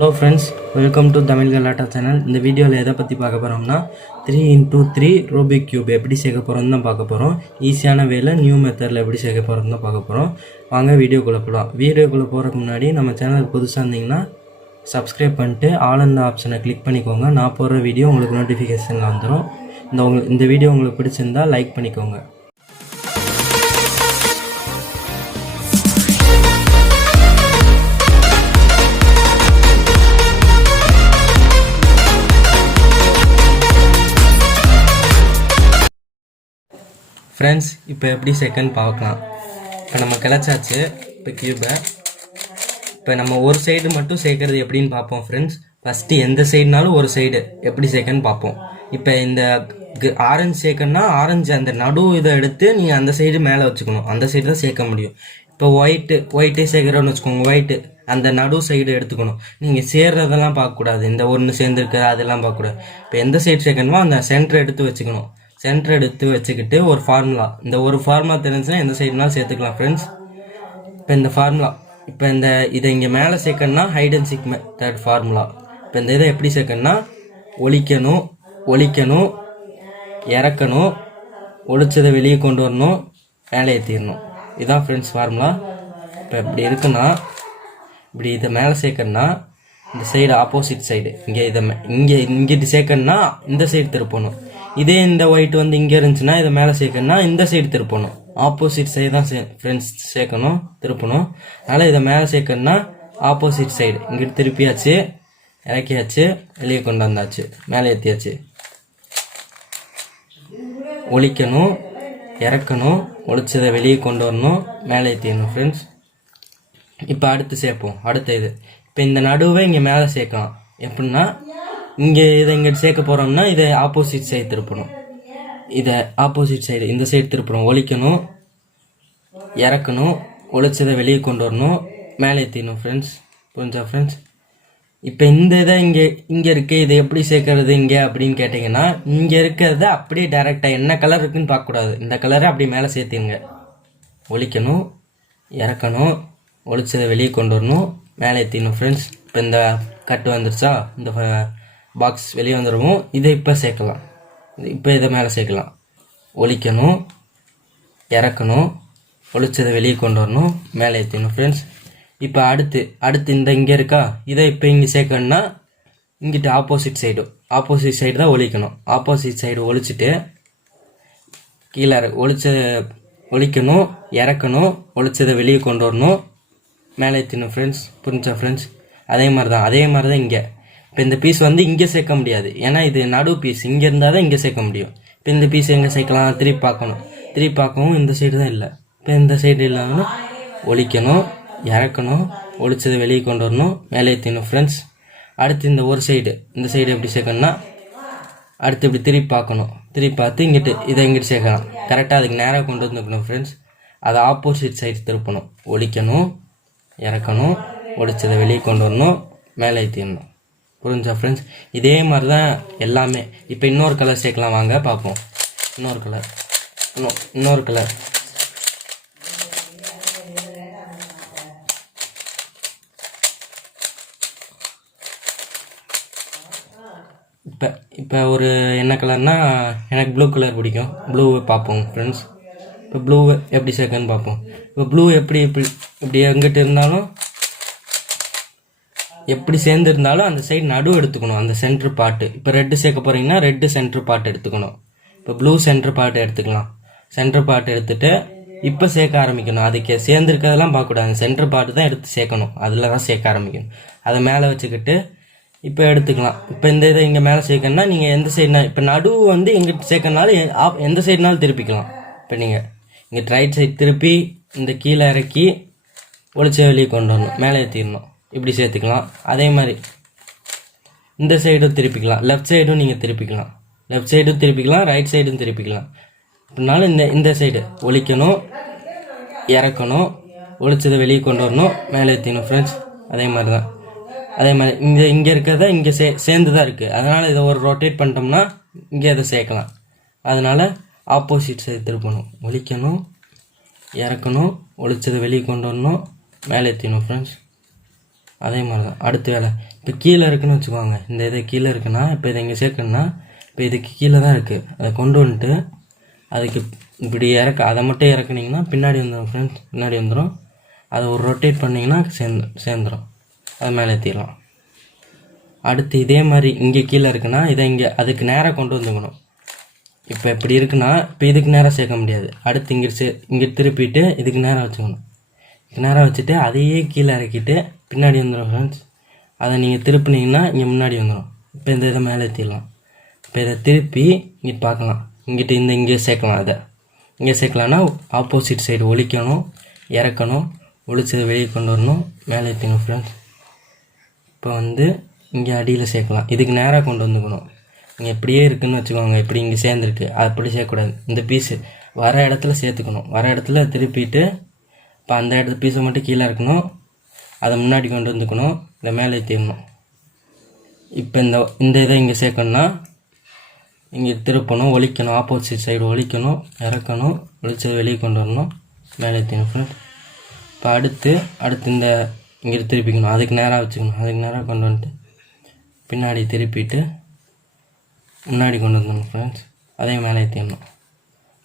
Hello friends, welcome to Tamil கலாட்டா channel. இந்த வீடியோவில் எதை பற்றி பார்க்க போகிறோம்னா 3x3 ரூபிக் கியூப் எப்படி சேர்க்க போகிறோம்னு தான் பார்க்க போகிறோம். ஈஸியான வேலை நியூ மெத்தடில் எப்படி சேர்க்க போகிறோம்னு தான் பார்க்க போகிறோம். வாங்க வீடியோக்குள்ளே போகலாம். வீடியோக்குள்ளே போகிறதுக்கு முன்னாடி நம்ம சேனலுக்கு புதுசாக இருந்தீங்கன்னா சப்ஸ்கிரைப் பண்ணிட்டு ஆல் இந்த ஆப்ஷனை கிளிக் பண்ணிக்கோங்க. நான் போடுற வீடியோ உங்களுக்கு நோட்டிஃபிகேஷனில் வந்துடும். இந்த வீடியோ உங்களுக்கு பிடிச்சிருந்தா லைக் பண்ணிக்கோங்க. ஃப்ரெண்ட்ஸ், இப்போ எப்படி செகண்ட் பார்க்கலாம். இப்போ நம்ம கிளச்சாச்சு. இப்போ கியூபை இப்போ நம்ம ஒரு சைடு மட்டும் சேர்க்கறது எப்படின்னு பார்ப்போம் ஃப்ரெண்ட்ஸ். ஃபஸ்ட்டு எந்த சைடுனாலும் ஒரு சைடு எப்படி சேர்க்கன்னு பார்ப்போம். இப்போ இந்த ஆரஞ்சு சேர்க்கணும்னா ஆரஞ்சு அந்த நடு இதை எடுத்து நீங்கள் அந்த சைடு மேலே வச்சுக்கணும். அந்த சைடு தான் சேர்க்க முடியும். இப்போ ஒயிட்டே சேர்க்குறோன்னு வச்சுக்கோங்க. ஒயிட்டு அந்த நடு சைடு எடுத்துக்கணும். நீங்கள் சேர்றதெல்லாம் பார்க்கக்கூடாது. இந்த ஒன்று சேர்ந்துருக்க அதெல்லாம் பார்க்கக்கூடாது. இப்போ எந்த சைடு சேர்க்கணுமோ அந்த சென்டர் எடுத்து வச்சுக்கணும். சென்டர் எடுத்து வச்சுக்கிட்டு ஒரு ஃபார்முலா, இந்த ஒரு ஃபார்முலா தெரிஞ்சுன்னா எந்த சைடுனாலும் சேர்த்துக்கலாம் ஃப்ரெண்ட்ஸ். இப்போ இந்த ஃபார்முலா, இப்போ இதை இங்கே மேலே சேர்க்கணும்னா hide and seek method formula. இப்போ இந்த இதை எப்படி சேர்க்கணும்னா ஒழிக்கணும், இறக்கணும், ஒழிச்சதை வெளியே கொண்டு வரணும், மேலே ஏற்றிடணும். இதுதான் ஃப்ரெண்ட்ஸ் ஃபார்முலா. இப்போ இப்படி இருக்குன்னா இப்படி இதை மேலே சேர்க்கணும்னா இந்த சைடு ஆப்போசிட் சைடு இங்கிட்டு சேர்க்கணும்னா இந்த சைடு திருப்பணும். இதே இந்த ஒயிட் வந்து இங்கே இருந்துச்சுன்னா இதை மேலே சேர்க்கணும்னா இந்த சைடு திருப்பணும். ஆப்போசிட் சைடு தான் ஃப்ரெண்ட்ஸ் சேர்க்கணும், திருப்பணும். அதனால் இதை மேலே சேர்க்கணும்னா ஆப்போசிட் சைடு இங்கிட்டு திருப்பியாச்சு, இறக்கியாச்சு, வெளியே கொண்டு வந்தாச்சு, மேலே ஏற்றியாச்சு. ஒழிக்கணும், இறக்கணும், ஒழிச்சதை வெளியே கொண்டு வரணும், மேலே ஏற்றிடணும் ஃப்ரெண்ட்ஸ். இப்போ அடுத்து சேர்ப்போம். அடுத்த இது இப்போ இந்த நடுவை இங்கே மேலே சேர்க்கலாம். எப்படின்னா இதை இங்கிட்டு சேர்க்க போகிறோம்னா இதை ஆப்போசிட் சைடு திருப்பணும். இதை ஆப்போசிட் சைடு இந்த சைடு திருப்பணும். ஒழிக்கணும், இறக்கணும், ஒழிச்சதை வெளியே கொண்டு வரணும், மேலே ஏற்றிடணும் ஃப்ரெண்ட்ஸ். புரிஞ்சா ஃப்ரெண்ட்ஸ்? இப்போ இந்த இதை இங்கே இருக்குது, இதை எப்படி சேர்க்கறது இங்கே அப்படின்னு கேட்டிங்கன்னா இங்கே இருக்கிறத அப்படியே டேரெக்டாக என்ன கலர் இருக்குன்னு பார்க்கக்கூடாது. இந்த கலரை அப்படி மேலே சேர்த்துங்க. ஒழிக்கணும், இறக்கணும், ஒழிச்சதை வெளியே கொண்டு வரணும், மேலே ஏற்றிடணும் ஃப்ரெண்ட்ஸ். இப்போ இந்த கட்டு வந்துருச்சா, இந்த பாக்ஸ் வெளியே வந்துடுவோம். இதை இப்போ சேர்க்கலாம். இப்போ இதை மேலே சேர்க்கலாம். ஒழிக்கணும், இறக்கணும், ஒழிச்சதை வெளியே கொண்டு வரணும், மேலே ஏற்றிடணும் ஃப்ரெண்ட்ஸ். இப்போ அடுத்து இந்த இங்கே இருக்கா, இதை இப்போ இங்கே சேர்க்கணும்னா இங்கிட்ட ஆப்போசிட் சைடு தான் ஒழிக்கணும். ஆப்போசிட் சைடு ஒழிச்சிட்டு கீழே ஒழிக்கணும், இறக்கணும், ஒழிச்சதை வெளியே கொண்டு வரணும், மேலே ஏற்றிடணும் ஃப்ரெண்ட்ஸ். புரிஞ்சா ஃப்ரெண்ட்ஸ்? அதே மாதிரி தான் இங்கே. இப்போ இந்த பீஸ் வந்து இங்கே சேர்க்க முடியாது, ஏன்னா இது நடு பீஸ். இங்கே இருந்தால் தான் இங்கே சேர்க்க முடியும். இப்போ இந்த பீஸ் எங்கே சேர்க்கலாம்? திருப்பி பார்க்கவும் இந்த சைடு தான் இல்லை. இப்போ இந்த சைடு இல்லாமல் ஒழிக்கணும், இறக்கணும், ஒழிச்சதை வெளியே கொண்டு வரணும், மேலே ஏற்றிடணும் ஃப்ரெண்ட்ஸ். அடுத்து இந்த சைடு எப்படி சேர்க்கணும்னா அடுத்து இப்படி திருப்பி பார்த்து இதை இங்கிட்டு சேர்க்கலாம். கரெக்டாக அதுக்கு நேராக கொண்டு வந்துக்கணும் ஃப்ரெண்ட்ஸ். அதை ஆப்போசிட் சைடு திருப்பணும். ஒழிக்கணும், இறக்கணும், ஒழிச்சதை வெளியே கொண்டு வரணும், மேலே ஏற்றிடணும். புரிஞ்சா ஃப்ரெண்ட்ஸ்? இதே மாதிரி தான் எல்லாமே. இப்போ இன்னொரு கலர் சேர்க்கலாம், வாங்க பார்ப்போம். இன்னொரு கலர் இப்போ ஒரு என்ன கலர்னா எனக்கு ப்ளூ கலர் பிடிக்கும். ப்ளூவை பார்ப்போம் ஃப்ரெண்ட்ஸ். இப்போ ப்ளூவை எப்படி சேர்க்கன்னு பார்ப்போம். இப்போ ப்ளூ இப்படி எங்கிட்ட இருந்தாலும் எப்படி சேர்ந்துருந்தாலும் அந்த சைடு நடு எடுத்துக்கணும், அந்த சென்டர் பார்ட்டு. இப்போ ரெட்டு சேர்க்க போகிறீங்கன்னா ரெட்டு சென்டர் பார்ட் எடுத்துக்கணும். இப்போ ப்ளூ சென்டர் பார்ட் எடுத்துக்கலாம். சென்டர் பார்ட் எடுத்துகிட்டு இப்போ சேர்க்க ஆரம்பிக்கணும். அதுக்கு சேர்ந்துருக்கிறதெல்லாம் பார்க்கக்கூடாது, அந்த சென்டர் பார்ட்டு தான் எடுத்து சேர்க்கணும். அதில் தான் சேர்க்க ஆரம்பிக்கணும். அதை மேலே வச்சுக்கிட்டு இப்போ எடுத்துக்கலாம். இப்போ இந்த இதை இங்கே மேலே சேர்க்கணும்னா நீங்கள் எந்த சைடுனா இப்போ நடு வந்து எங்கிட்ட சேர்க்கறனாலும் எந்த சைடுனாலும் திருப்பிக்கலாம். இப்போ நீங்கள் இங்கே ரைட் சைடு திருப்பி இந்த கீழே இறக்கி ஒழிச்ச வெளியே கொண்டு வரணும், மேலே ஏற்றிடணும். இப்படி சேர்த்துக்கலாம். அதே மாதிரி இந்த சைடும் திருப்பிக்கலாம். லெஃப்ட் சைடும் நீங்கள் திருப்பிக்கலாம். ரைட் சைடும் திருப்பிக்கலாம். அப்படின்னாலும் இந்த சைடு ஒழிக்கணும், இறக்கணும், ஒழிச்சதை வெளியே கொண்டு வரணும், மேலே ஏற்றிடணும் ஃப்ரெண்ட்ஸ். அதே மாதிரி இங்கே இருக்கிறத இங்கே சேர்ந்து தான் இருக்குது. அதனால் இதை ஒரு ரொட்டேட் பண்ணிட்டோம்னா இங்கே அதை சேர்க்கலாம். அதனால் ஆப்போசிட் சைடு திருப்பணும். ஒழிக்கணும், இறக்கணும், ஒழிச்சதை வெளியே கொண்டு வரணும், மேலே ஏற்றிடணும் ஃப்ரெண்ட்ஸ். அதே மாதிரி தான் அடுத்த வேலை. இப்போ கீழே இருக்குன்னு வச்சுக்கோங்க, இந்த இது கீழே இருக்குன்னா இப்போ இதை இங்கே சேர்க்கணுன்னா இப்போ இதுக்கு கீழே தான் இருக்குது, அதை கொண்டு வந்துட்டு அதுக்கு இப்படி அதை மட்டும் இறக்குனீங்கன்னா பின்னாடி வந்துடும் ஃப்ரெண்ட்ஸ், பின்னாடி வந்துடும். அதை ஒரு ரொட்டேட் பண்ணிங்கன்னா சேர்ந்துடும், அது மேலே ஏற்றிடலாம். அடுத்து இதே மாதிரி இங்கே கீழே இருக்குன்னா இதை இங்கே அதுக்கு நேராக கொண்டு வந்துக்கணும். இப்போ இப்படி இருக்குன்னா இப்போ இதுக்கு நேராக சேர்க்க முடியாது. அடுத்து இங்கே திருப்பிட்டு இதுக்கு நேராக வச்சுக்கணும். இதுக்கு நேராக வச்சுட்டு அதையே கீழே இறக்கிட்டு பின்னாடி வந்துடும் ஃப்ரெண்ட்ஸ். அதை நீங்கள் திருப்பினீங்கன்னா இங்கே முன்னாடி வந்துடும். இப்போ இந்த இதை மேலே ஏற்றிடலாம். இப்போ இதை திருப்பி இங்கே பார்க்கலாம், இங்கிட்ட இங்கே சேர்க்கலாம். அதை இங்கே சேர்க்கலான்னா ஆப்போசிட் சைடு ஒழிக்கணும், இறக்கணும், ஒழிச்சதை வெளியே கொண்டு வரணும், மேலே ஏற்றிக்கணும் ஃப்ரெண்ட்ஸ். இப்போ இங்கே அடியில் சேர்க்கலாம், இதுக்கு நேராக கொண்டு வந்துக்கணும். இங்கே எப்படியே இருக்குதுன்னு வச்சுக்கோங்க, இப்படி இங்கே சேர்ந்துருக்கு, அது அப்படி சேர்க்கக்கூடாது. இந்த பீஸு வர இடத்துல சேர்த்துக்கணும், வர இடத்துல திருப்பிட்டு இப்போ அந்த இடத்துல பீஸை மட்டும் கீழே இருக்கணும், அதை முன்னாடி கொண்டு வந்துக்கணும், இந்த மேலே ஏற்றிடணும். இப்போ இந்த இதை இங்கே சேர்க்கணுன்னா இங்கே திருப்பணும், ஒழிக்கணும், ஆப்போசிட் சைடு ஒழிக்கணும், இறக்கணும், ஒழிச்சதை வெளியே கொண்டு வரணும், மேலே ஏற்றிக்கணும் ஃப்ரெண்ட்ஸ். இப்போ அடுத்து இந்த இங்கே திருப்பிக்கணும், அதுக்கு நேராக வச்சுக்கணும், அதுக்கு நேராக கொண்டு வந்துட்டு பின்னாடி திருப்பிட்டு முன்னாடி கொண்டு வந்துடணும் ஃப்ரெண்ட்ஸ். அதே மேலே ஏற்றிடணும்.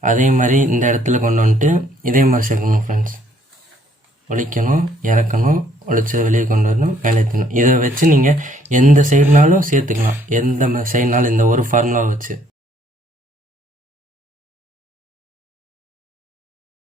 அதே மாதிரி இந்த இடத்துல கொண்டு வந்துட்டு இதே மாதிரி சேர்க்கணும் ஃப்ரெண்ட்ஸ். ஒழிக்கணும், இறக்கணும், ஒழிச்சதை வெளியே கொண்டு வரணும், மேலே ஏற்றணும். இதை வச்சு நீங்கள் எந்த சைடுனாலும் சேர்த்துக்கலாம், எந்த சைடுனாலும் இந்த ஒரு ஃபார்முலாவை வச்சு.